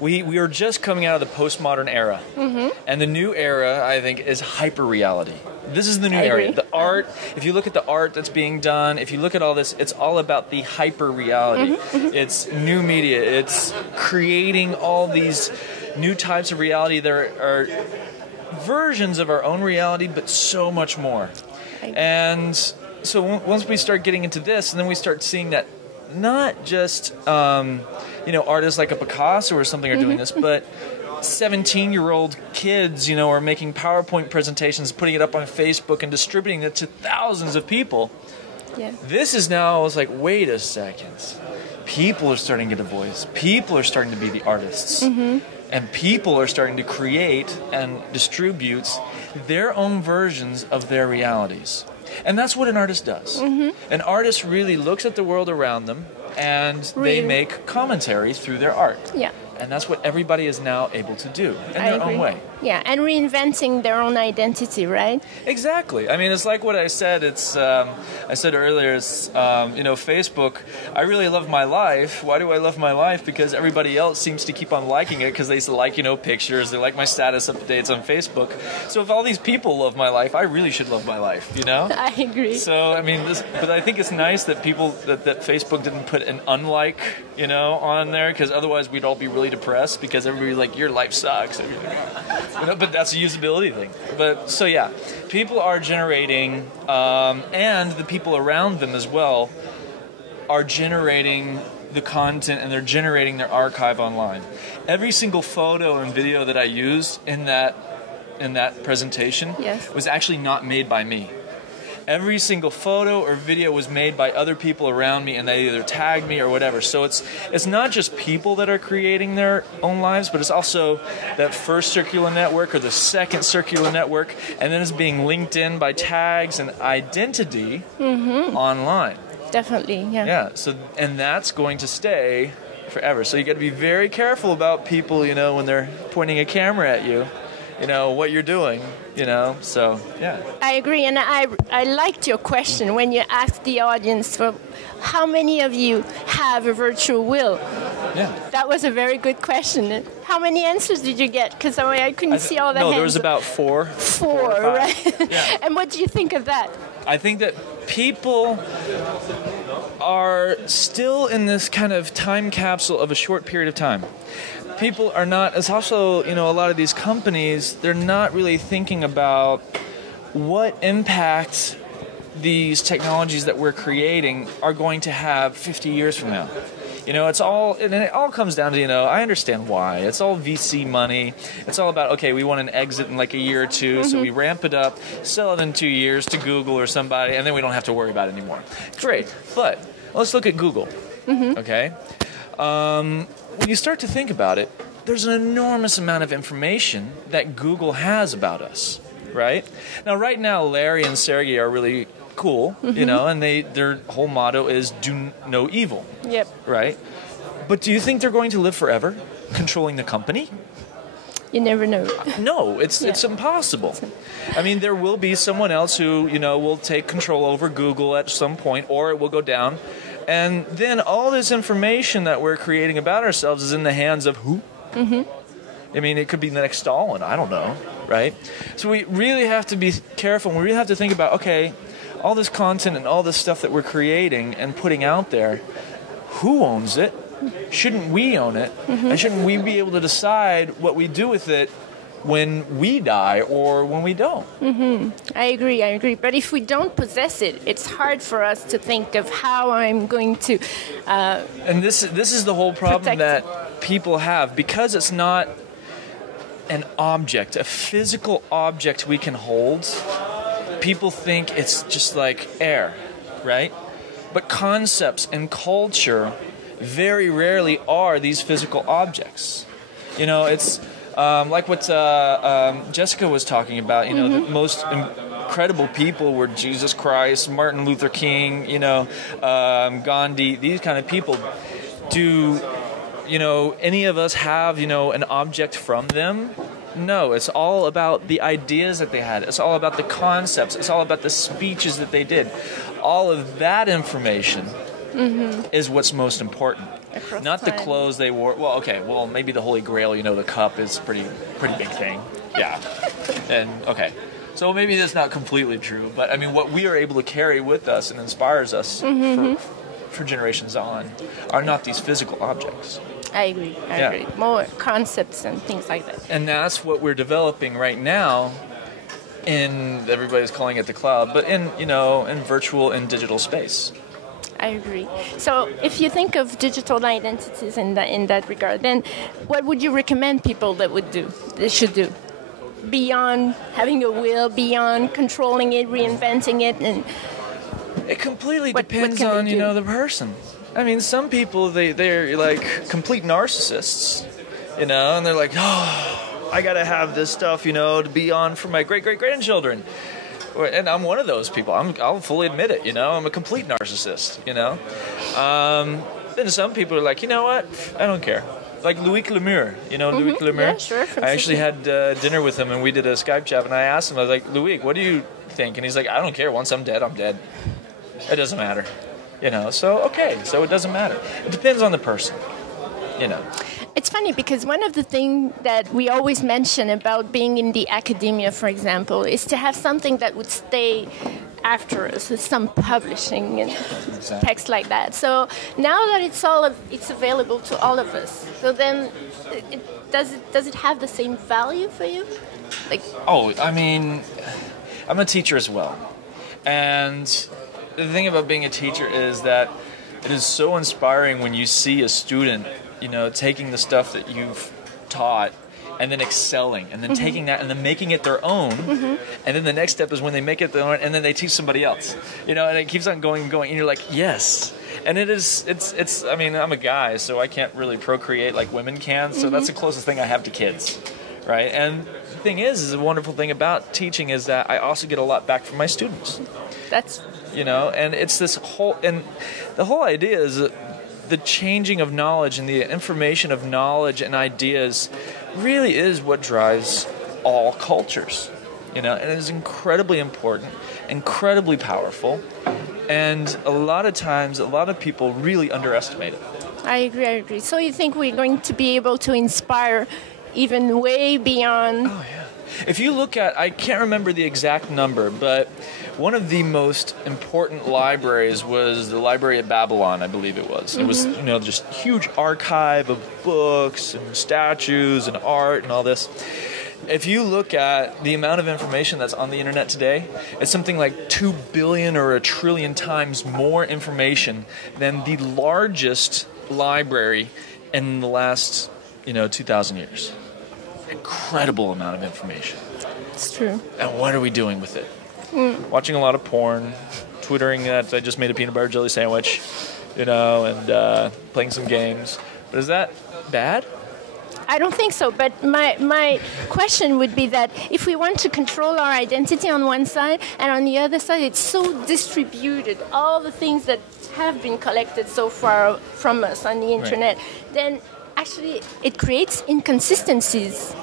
we are just coming out of the postmodern era. And the new era, I think, is hyperreality. This is the new era. The art, if you look at the art that's being done, if you look at all this, it's all about the hyperreality. It's new media. It's creating all these new types of reality. There are versions of our own reality, but so much more. And so once we start getting into this, and then we start seeing that not just artists like a Picasso or something are doing this, but 17-year-old kids, are making PowerPoint presentations, putting it up on Facebook and distributing it to thousands of people. Yeah. This is now, it's like, wait a second. People are starting to get a voice. People are starting to be the artists. And people are starting to create and distribute their own versions of their realities. And that's what an artist does. An artist really looks at the world around them, and they make commentary through their art. Yeah. And that's what everybody is now able to do in their own way. Yeah, and reinventing their own identity, right? Exactly. I mean, it's like what I said. It's I said earlier. It's Facebook. I really love my life. Why do I love my life? Because everybody else seems to keep on liking it because they like pictures. They like my status updates on Facebook. So if all these people love my life, I really should love my life. I agree. So I mean, but I think it's nice that people that Facebook didn't put an unlike on there, because otherwise we'd all be really depressed because everybody's like, your life sucks. But that's a usability thing. But so yeah, people are generating, and the people around them as well are generating the content, and they're generating their archive online. Every single photo and video that I used in that presentation was actually not made by me. Every single photo or video was made by other people around me, and they either tagged me or whatever. So it's not just people that are creating their own lives, but it's also that first circular network or the second circular network, and then it's being linked in by tags and identity online. Definitely, yeah. Yeah, and that's going to stay forever. So you got to be very careful about people, when they're pointing a camera at you. What you're doing, so, yeah. I agree, and I liked your question when you asked the audience, well, how many of you have a virtual will? Yeah. That was a very good question. How many answers did you get? Because I couldn't see all the hands. No, there was about four. Four, right? Yeah. And what do you think of that? I think that people are still in this kind of time capsule of a short period of time. People are not, it's also, a lot of these companies, they're not really thinking about what impact these technologies that we're creating are going to have 50 years from now. It's all, and it all comes down to, I understand why. It's all VC money. It's all about, okay, we want an exit in like a year or two, so we ramp it up, sell it in 2 years to Google or somebody, and then we don't have to worry about it anymore. Great, but let's look at Google, okay? When you start to think about it, there's an enormous amount of information that Google has about us, right? Now, right now, Larry and Sergey are really cool, and their whole motto is do no evil. Yep. Right? But do you think they're going to live forever controlling the company? You never know. No, it's impossible. I mean, there will be someone else who, will take control over Google at some point, or it will go down. And then all this information that we're creating about ourselves is in the hands of who? I mean, it could be the next Stalin. I don't know, right? So we really have to be careful. We really have to think about, okay, all this content and all this stuff that we're creating and putting out there, who owns it? Shouldn't we own it? And shouldn't we be able to decide what we do with it when we die or when we don't? I agree. But if we don't possess it, it's hard for us to think of how I'm going to and this is the whole problem that people have, because it's not an object, a physical object we can hold. People think it's just like air, right? But concepts and culture very rarely are these physical objects. It's like what Jessica was talking about. The most incredible people were Jesus Christ, Martin Luther King, Gandhi, these kind of people. Do any of us have an object from them? No, it's all about the ideas that they had. It's all about the concepts. It's all about the speeches that they did. All of that information is what's most important. across Not the time. clothes they wore. Well, okay. Well, maybe the Holy Grail. You know, the cup is pretty big thing. Yeah. And okay. So maybe that's not completely true, but I mean, what we are able to carry with us and inspires us for generations on are not these physical objects. I agree. I agree. More concepts and things like that. And that's what we're developing right now everybody's calling it the cloud, but in virtual and digital space. I agree. So if you think of digital identities in that regard, then what would you recommend people they should do? Beyond having a will, beyond controlling it, reinventing it, and it completely depends on the person. I mean, some people they're like complete narcissists, and they're like, oh, I gotta have this stuff, to be on for my great-great-grandchildren. And I'm one of those people. I'll fully admit it. I'm a complete narcissist. Then some people are like, you know what? I don't care. Like Louis Lemire, Louis Lemire? Yeah, sure. I actually had dinner with him, and we did a Skype chat, and I asked him, I was like, Louis, what do you think? And he's like, I don't care. Once I'm dead, I'm dead. It doesn't matter. So, okay, so it doesn't matter. It depends on the person, It's funny because one of the things that we always mention about being in the academia, for example, is to have something that would stay after us, some publishing and text like that. So now that it's available to all of us, so then does it have the same value for you? I mean, I'm a teacher as well, and the thing about being a teacher is that it is so inspiring when you see a student, taking the stuff that you've taught and then excelling and then taking that and then making it their own. And then the next step is when they make it their own and then they teach somebody else, and it keeps on going and going. And you're like, yes. And it's, I mean, I'm a guy, so I can't really procreate like women can. So that's the closest thing I have to kids. Right. And the thing is the wonderful thing about teaching is that I also get a lot back from my students. That's, and it's this and the whole idea is the changing of knowledge and the information of knowledge and ideas really is what drives all cultures, and it is incredibly important, incredibly powerful, and a lot of times, a lot of people really underestimate it. I agree. So you think we're going to be able to inspire even way beyond... Oh, yeah. If you look at, I can't remember the exact number, but one of the most important libraries was the Library of Babylon, I believe it was. It was, just huge archive of books and statues and art and all this. If you look at the amount of information that's on the internet today, it's something like 2 billion or 1 trillion times more information than the largest library in the last, 2,000 years. Incredible amount of information. It's true. And what are we doing with it? Watching a lot of porn, twittering that I just made a peanut butter jelly sandwich, and playing some games. But is that bad? I don't think so, but my question would be that if we want to control our identity on one side, and on the other side it's so distributed, all the things that have been collected so far from us on the internet, then actually it creates inconsistencies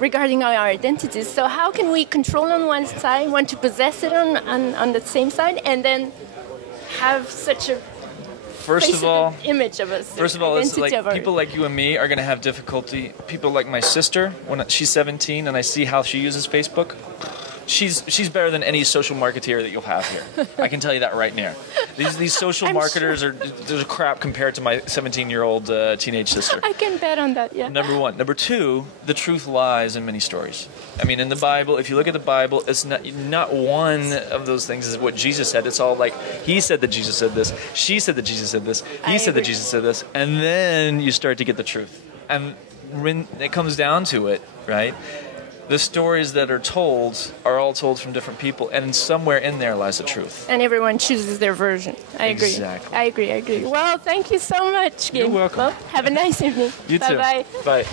regarding our identities. So how can we control on one side, want to possess it on the same side, and then have such a image of us? First of all, it's like people like you and me are going to have difficulty. People like my sister, when she's 17 and I see how she uses Facebook, she's better than any social marketeer that you'll have here. I can tell you that right now. These social marketers are crap compared to my 17-year-old teenage sister. I can bet on that, yeah. Number one. Number two, the truth lies in many stories. I mean, in the Bible, if you look at the Bible, it's not one of those things is what Jesus said. It's all like, he said that Jesus said this, she said that Jesus said this, he said that Jesus said this, and then you start to get the truth. And when it comes down to it, right, the stories that are told are all told from different people, and somewhere in there lies the truth. And everyone chooses their version. I agree. Exactly. I agree. Well, thank you so much, Gabe. You're welcome. Well, have a nice evening. You too. Bye-bye. Bye.